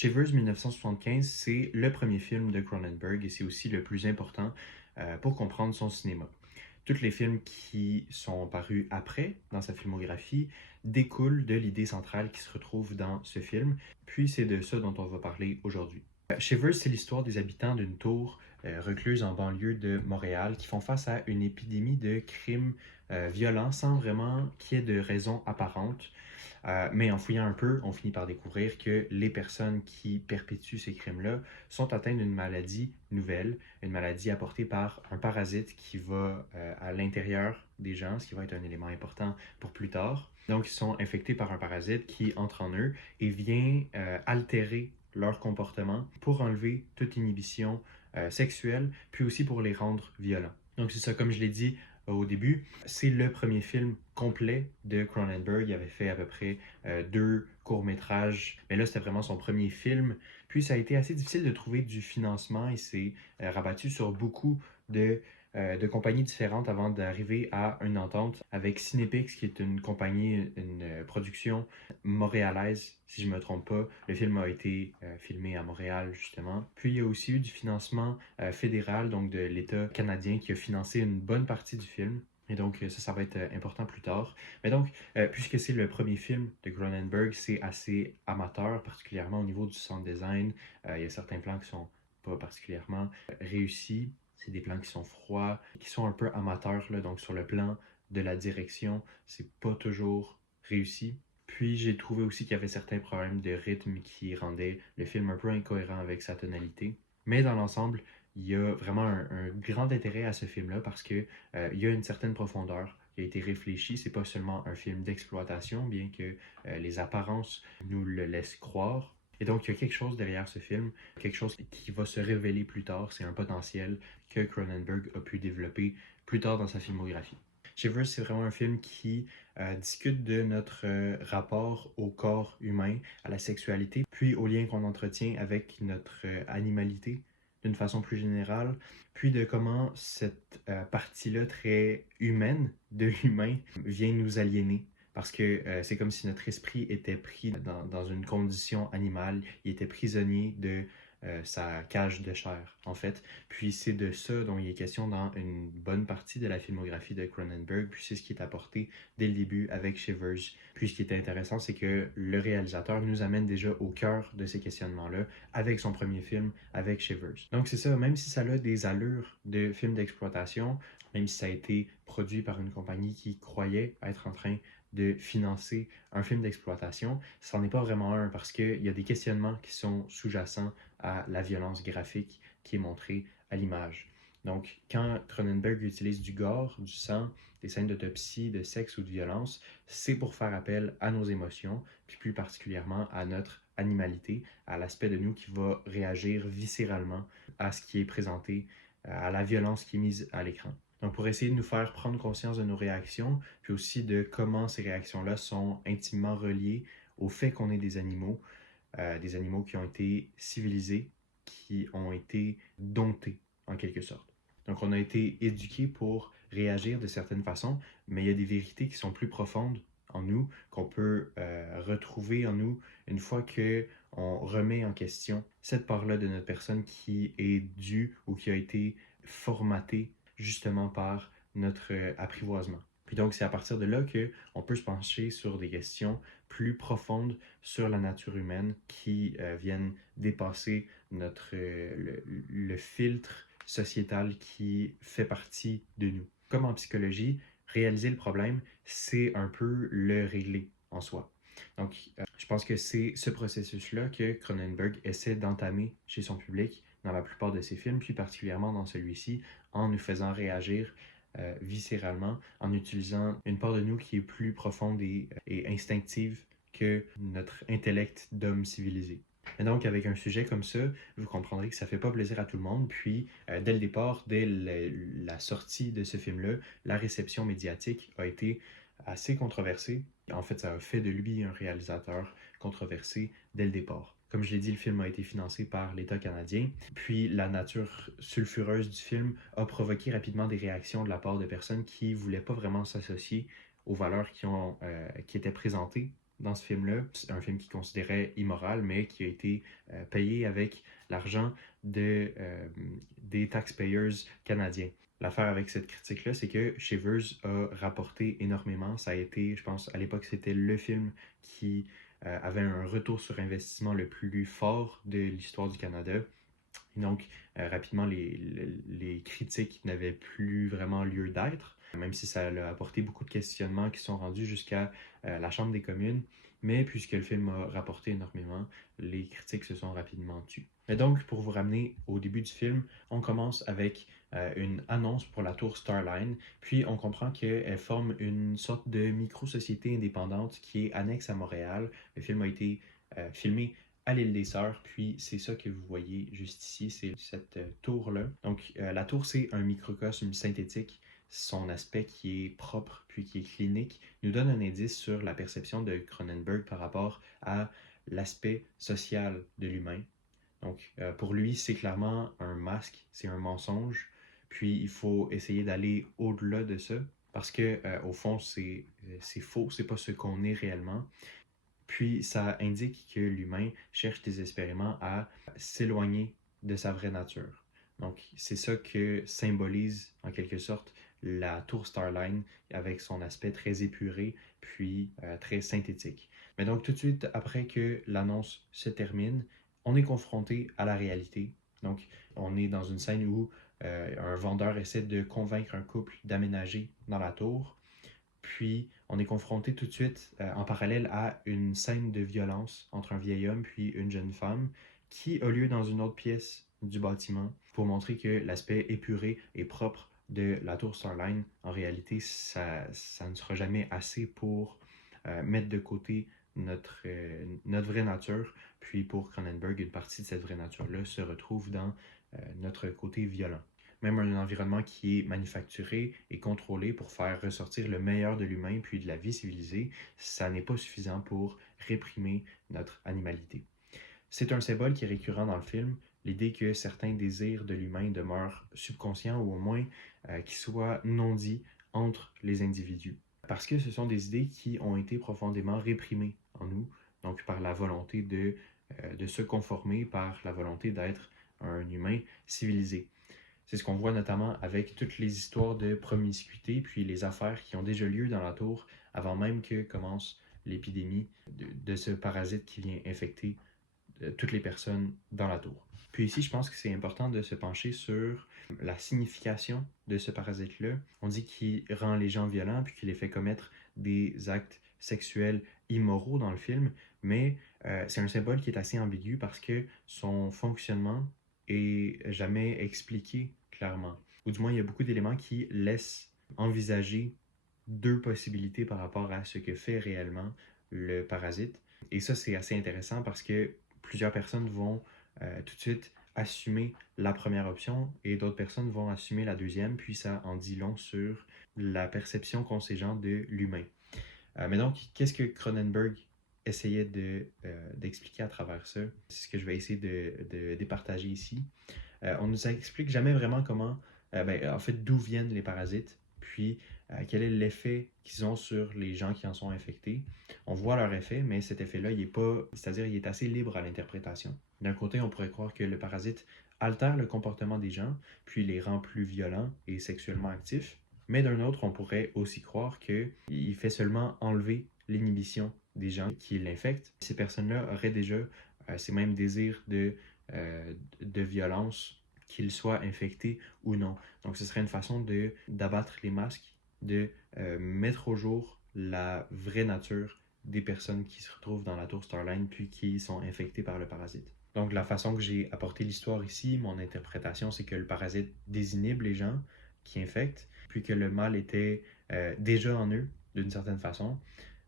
Shivers 1975, c'est le premier film de Cronenberg et c'est aussi le plus important pour comprendre son cinéma. Tous les films qui sont parus après dans sa filmographie découlent de l'idée centrale qui se retrouve dans ce film, puis c'est de ça dont on va parler aujourd'hui. Shivers, c'est l'histoire des habitants d'une tour recluse en banlieue de Montréal qui font face à une épidémie de crimes violents sans vraiment qu'il y ait de raison apparente. Mais en fouillant un peu, on finit par découvrir que les personnes qui perpétuent ces crimes-là sont atteintes d'une maladie nouvelle, une maladie apportée par un parasite qui va à l'intérieur des gens, ce qui va être un élément important pour plus tard. Donc, ils sont infectés par un parasite qui entre en eux et vient altérer leur comportement pour enlever toute inhibition sexuelle, puis aussi pour les rendre violents. Donc, c'est ça, comme je l'ai dit, au début. C'est le premier film complet de Cronenberg. Il avait fait à peu près deux courts-métrages, mais là, c'était vraiment son premier film. Puis, ça a été assez difficile de trouver du financement. Il s'est rabattu sur beaucoup de compagnies différentes avant d'arriver à une entente avec Cinepix, qui est une compagnie, une production montréalaise, si je ne me trompe pas. Le film a été filmé à Montréal, justement. Puis, il y a aussi eu du financement fédéral, donc de l'État canadien, qui a financé une bonne partie du film. Et donc, ça va être important plus tard. Mais donc, puisque c'est le premier film de Cronenberg, c'est assez amateur, particulièrement au niveau du sound design. Il y a certains plans qui sont pas particulièrement réussis. C'est des plans qui sont froids, qui sont un peu amateurs, là. Donc, sur le plan de la direction, c'est pas toujours réussi. Puis j'ai trouvé aussi qu'il y avait certains problèmes de rythme qui rendaient le film un peu incohérent avec sa tonalité. Mais dans l'ensemble, il y a vraiment un grand intérêt à ce film-là parce que il y a une certaine profondeur qui a été réfléchie. C'est pas seulement un film d'exploitation, bien que les apparences nous le laissent croire. Et donc, il y a quelque chose derrière ce film, quelque chose qui va se révéler plus tard. C'est un potentiel que Cronenberg a pu développer plus tard dans sa filmographie. Shivers, c'est vraiment un film qui discute de notre rapport au corps humain, à la sexualité, puis au lien qu'on entretient avec notre animalité d'une façon plus générale, puis de comment cette partie-là très humaine de l'humain vient nous aliéner. Parce que c'est comme si notre esprit était pris dans une condition animale, il était prisonnier de sa cage de chair, en fait. Puis c'est de ça dont il est question dans une bonne partie de la filmographie de Cronenberg, puis c'est ce qui est apporté dès le début avec Shivers. Puis ce qui est intéressant, c'est que le réalisateur nous amène déjà au cœur de ces questionnements-là avec son premier film, avec Shivers. Donc c'est ça, même si ça a des allures de film d'exploitation, même si ça a été produit par une compagnie qui croyait être en train de financer un film d'exploitation, ça n'en est pas vraiment un parce qu'il y a des questionnements qui sont sous-jacents à la violence graphique qui est montrée à l'image. Donc, quand Cronenberg utilise du gore, du sang, des scènes d'autopsie, de sexe ou de violence, c'est pour faire appel à nos émotions, puis plus particulièrement à notre animalité, à l'aspect de nous qui va réagir viscéralement à ce qui est présenté, à la violence qui est mise à l'écran. Donc, pour essayer de nous faire prendre conscience de nos réactions, puis aussi de comment ces réactions-là sont intimement reliées au fait qu'on est des animaux qui ont été civilisés, qui ont été domptés en quelque sorte. Donc on a été éduqués pour réagir de certaines façons, mais il y a des vérités qui sont plus profondes en nous, qu'on peut retrouver en nous une fois que on remet en question cette part-là de notre personne qui est due ou qui a été formatée justement par notre apprivoisement. Puis donc, c'est à partir de là qu'on peut se pencher sur des questions plus profondes sur la nature humaine qui viennent dépasser le filtre sociétal qui fait partie de nous. Comme en psychologie, réaliser le problème, c'est un peu le régler en soi. Donc, je pense que c'est ce processus-là que Cronenberg essaie d'entamer chez son public dans la plupart de ses films, puis particulièrement dans celui-ci, en nous faisant réagir viscéralement, en utilisant une part de nous qui est plus profonde et instinctive que notre intellect d'homme civilisé. Et donc, avec un sujet comme ça, vous comprendrez que ça fait pas plaisir à tout le monde. Puis, dès le départ, dès la sortie de ce film-là, la réception médiatique a été assez controversée. En fait, ça a fait de lui un réalisateur controversé dès le départ. Comme je l'ai dit, le film a été financé par l'État canadien. Puis la nature sulfureuse du film a provoqué rapidement des réactions de la part de personnes qui ne voulaient pas vraiment s'associer aux valeurs qui étaient présentées dans ce film-là. C'est un film qu'il considérait immoral, mais qui a été payé avec l'argent des taxpayers canadiens. L'affaire avec cette critique-là, c'est que Shivers a rapporté énormément. Ça a été, je pense, à l'époque, c'était le film qui avait un retour sur investissement le plus fort de l'histoire du Canada. Et donc, rapidement, les critiques n'avaient plus vraiment lieu d'être, même si ça a apporté beaucoup de questionnements qui sont rendus jusqu'à la Chambre des communes. Mais puisque le film a rapporté énormément, les critiques se sont rapidement tues. Et donc, pour vous ramener au début du film, on commence avec une annonce pour la tour Starline, puis on comprend qu'elle forme une sorte de micro-société indépendante qui est annexe à Montréal. Le film a été filmé à l'île des Sœurs, puis c'est ça que vous voyez juste ici, c'est cette tour-là. Donc la tour, c'est un microcosme synthétique. Son aspect qui est propre puis qui est clinique nous donne un indice sur la perception de Cronenberg par rapport à l'aspect social de l'humain. Donc pour lui, c'est clairement un masque, c'est un mensonge, puis il faut essayer d'aller au-delà de ça parce que au fond, c'est faux, c'est pas ce qu'on est réellement. Puis ça indique que l'humain cherche désespérément à s'éloigner de sa vraie nature. Donc c'est ça que symbolise en quelque sorte la tour Starline avec son aspect très épuré puis très synthétique. Mais donc tout de suite après que l'annonce se termine, on est confronté à la réalité. Donc on est dans une scène où un vendeur essaie de convaincre un couple d'aménager dans la tour. Puis, on est confronté tout de suite, en parallèle, à une scène de violence entre un vieil homme puis une jeune femme qui a lieu dans une autre pièce du bâtiment pour montrer que l'aspect épuré et propre de la tour Starline, en réalité, ça ne sera jamais assez pour mettre de côté notre vraie nature. Puis pour Cronenberg, une partie de cette vraie nature-là se retrouve dans notre côté violent. Même un environnement qui est manufacturé et contrôlé pour faire ressortir le meilleur de l'humain puis de la vie civilisée, ça n'est pas suffisant pour réprimer notre animalité. C'est un symbole qui est récurrent dans le film, l'idée que certains désirs de l'humain demeurent subconscients ou au moins qui soient non dits entre les individus. Parce que ce sont des idées qui ont été profondément réprimées en nous, donc par la volonté de se conformer, par la volonté d'être un humain civilisé. C'est ce qu'on voit notamment avec toutes les histoires de promiscuité, puis les affaires qui ont déjà lieu dans la tour avant même que commence l'épidémie de ce parasite qui vient infecter toutes les personnes dans la tour. Puis ici, je pense que c'est important de se pencher sur la signification de ce parasite-là. On dit qu'il rend les gens violents puis qu'il les fait commettre des actes sexuels immoraux dans le film, mais c'est un symbole qui est assez ambigu parce que son fonctionnement est jamais expliqué clairement. Ou du moins, il y a beaucoup d'éléments qui laissent envisager deux possibilités par rapport à ce que fait réellement le parasite. Et ça, c'est assez intéressant parce que plusieurs personnes vont tout de suite assumer la première option et d'autres personnes vont assumer la deuxième, puis ça en dit long sur la perception qu'ont ces gens de l'humain. Mais donc, qu'est-ce que Cronenberg essayait d'expliquer à travers ça? C'est ce que je vais essayer de départager ici. On ne nous explique jamais vraiment comment, en fait, d'où viennent les parasites, puis quel est l'effet qu'ils ont sur les gens qui en sont infectés. On voit leur effet, mais cet effet-là, il est pas, c'est-à-dire, il est assez libre à l'interprétation. D'un côté, on pourrait croire que le parasite altère le comportement des gens, puis les rend plus violents et sexuellement actifs. Mais d'un autre, on pourrait aussi croire qu'il fait seulement enlever l'inhibition des gens qui l'infectent. Ces personnes-là auraient déjà ces mêmes désirs de violence, qu'ils soient infectés ou non. Donc ce serait une façon d'abattre les masques, de mettre au jour la vraie nature des personnes qui se retrouvent dans la tour Starline puis qui sont infectées par le parasite. Donc la façon que j'ai apporté l'histoire ici, mon interprétation, c'est que le parasite désinhibe les gens qui infectent, puis que le mal était déjà en eux, d'une certaine façon,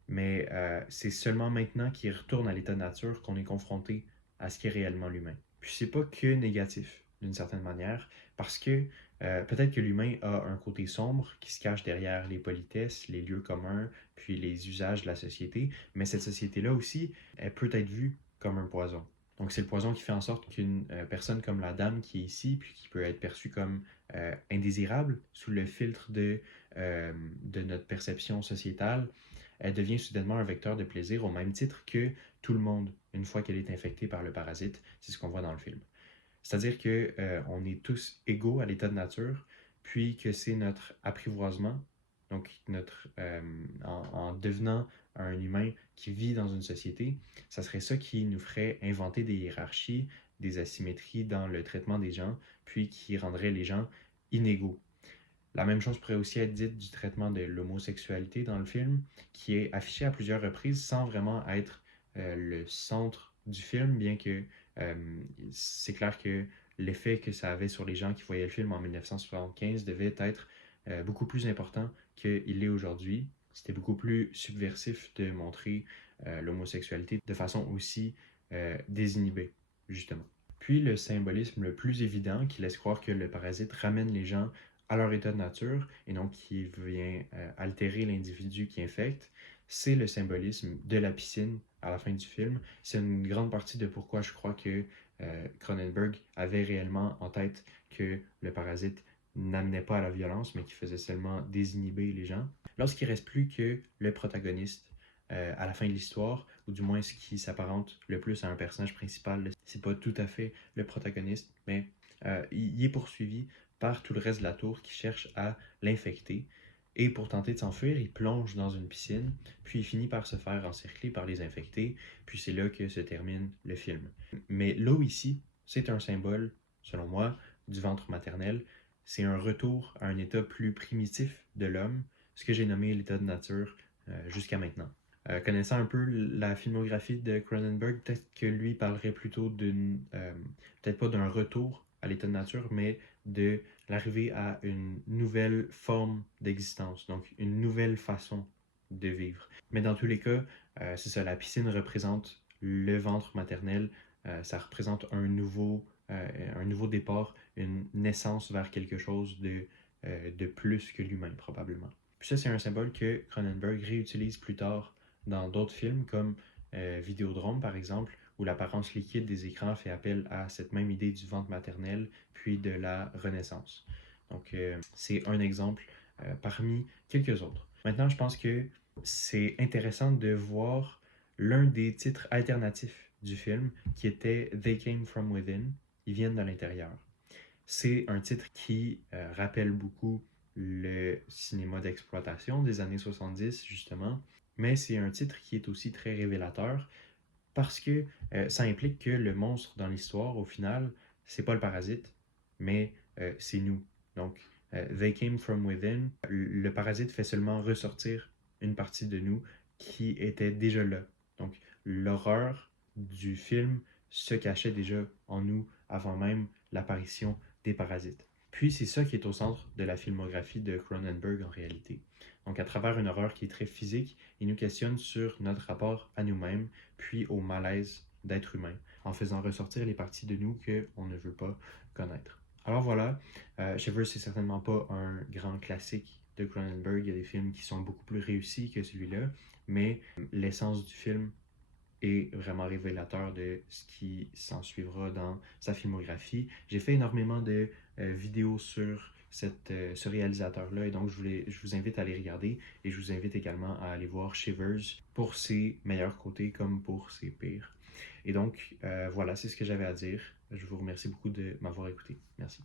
mais c'est seulement maintenant qu'ils retournent à l'état de nature qu'on est confronté à ce qu'est réellement l'humain. Puis c'est pas que négatif, d'une certaine manière, parce que peut-être que l'humain a un côté sombre qui se cache derrière les politesses, les lieux communs, puis les usages de la société, mais cette société-là aussi, elle peut être vue comme un poison. Donc c'est le poison qui fait en sorte qu'une personne comme la dame qui est ici, puis qui peut être perçue comme indésirable sous le filtre de notre perception sociétale, elle devient soudainement un vecteur de plaisir au même titre que tout le monde, une fois qu'elle est infectée par le parasite. C'est ce qu'on voit dans le film. C'est-à-dire que on est tous égaux à l'état de nature, puis que c'est notre apprivoisement, donc en devenant un humain qui vit dans une société, ça serait ça qui nous ferait inventer des hiérarchies, des asymétries dans le traitement des gens, puis qui rendrait les gens inégaux. La même chose pourrait aussi être dite du traitement de l'homosexualité dans le film, qui est affiché à plusieurs reprises sans vraiment être le centre du film, bien que c'est clair que l'effet que ça avait sur les gens qui voyaient le film en 1975 devait être beaucoup plus important qu'il l'est aujourd'hui. C'était beaucoup plus subversif de montrer l'homosexualité de façon aussi désinhibée, justement. Puis le symbolisme le plus évident qui laisse croire que le parasite ramène les gens à leur état de nature et donc qui vient altérer l'individu qui infecte, c'est le symbolisme de la piscine à la fin du film. C'est une grande partie de pourquoi je crois que Cronenberg avait réellement en tête que le parasite n'amenait pas à la violence, mais qui faisait seulement désinhiber les gens. Lorsqu'il reste plus que le protagoniste à la fin de l'histoire, ou du moins ce qui s'apparente le plus à un personnage principal, c'est pas tout à fait le protagoniste, mais il est poursuivi par tout le reste de la tour qui cherche à l'infecter. Et pour tenter de s'enfuir, il plonge dans une piscine, puis il finit par se faire encercler par les infectés, puis c'est là que se termine le film. Mais l'eau ici, c'est un symbole, selon moi, du ventre maternel. C'est un retour à un état plus primitif de l'homme, ce que j'ai nommé l'état de nature jusqu'à maintenant. Connaissant un peu la filmographie de Cronenberg, peut-être que lui parlerait plutôt peut-être pas d'un retour à l'état de nature, mais de l'arrivée à une nouvelle forme d'existence, donc une nouvelle façon de vivre. Mais dans tous les cas, c'est ça, la piscine représente le ventre maternel, ça représente un nouveau départ, une naissance vers quelque chose de plus que l'humain, probablement. Puis ça, c'est un symbole que Cronenberg réutilise plus tard dans d'autres films, comme Vidéodrome, par exemple, où l'apparence liquide des écrans fait appel à cette même idée du ventre maternel, puis de la renaissance. Donc, c'est un exemple parmi quelques autres. Maintenant, je pense que c'est intéressant de voir l'un des titres alternatifs du film, qui était They Came From Within, ils viennent de l'intérieur. C'est un titre qui rappelle beaucoup le cinéma d'exploitation des années 70, justement, mais c'est un titre qui est aussi très révélateur parce que ça implique que le monstre dans l'histoire, au final, c'est pas le parasite, mais c'est nous. Donc, They Came From Within, le parasite fait seulement ressortir une partie de nous qui était déjà là. Donc, l'horreur du film se cachait déjà en nous avant même l'apparition des parasites. Puis c'est ça qui est au centre de la filmographie de Cronenberg en réalité. Donc à travers une horreur qui est très physique, il nous questionne sur notre rapport à nous-mêmes, puis au malaise d'être humain, en faisant ressortir les parties de nous qu'on ne veut pas connaître. Alors voilà, Shivers c'est certainement pas un grand classique de Cronenberg, il y a des films qui sont beaucoup plus réussis que celui-là, mais l'essence du film est vraiment révélateur de ce qui s'en suivra dans sa filmographie. J'ai fait énormément de vidéos sur ce réalisateur-là et donc je vous invite à les regarder et je vous invite également à aller voir Shivers pour ses meilleurs côtés comme pour ses pires. Et donc voilà, c'est ce que j'avais à dire. Je vous remercie beaucoup de m'avoir écouté. Merci.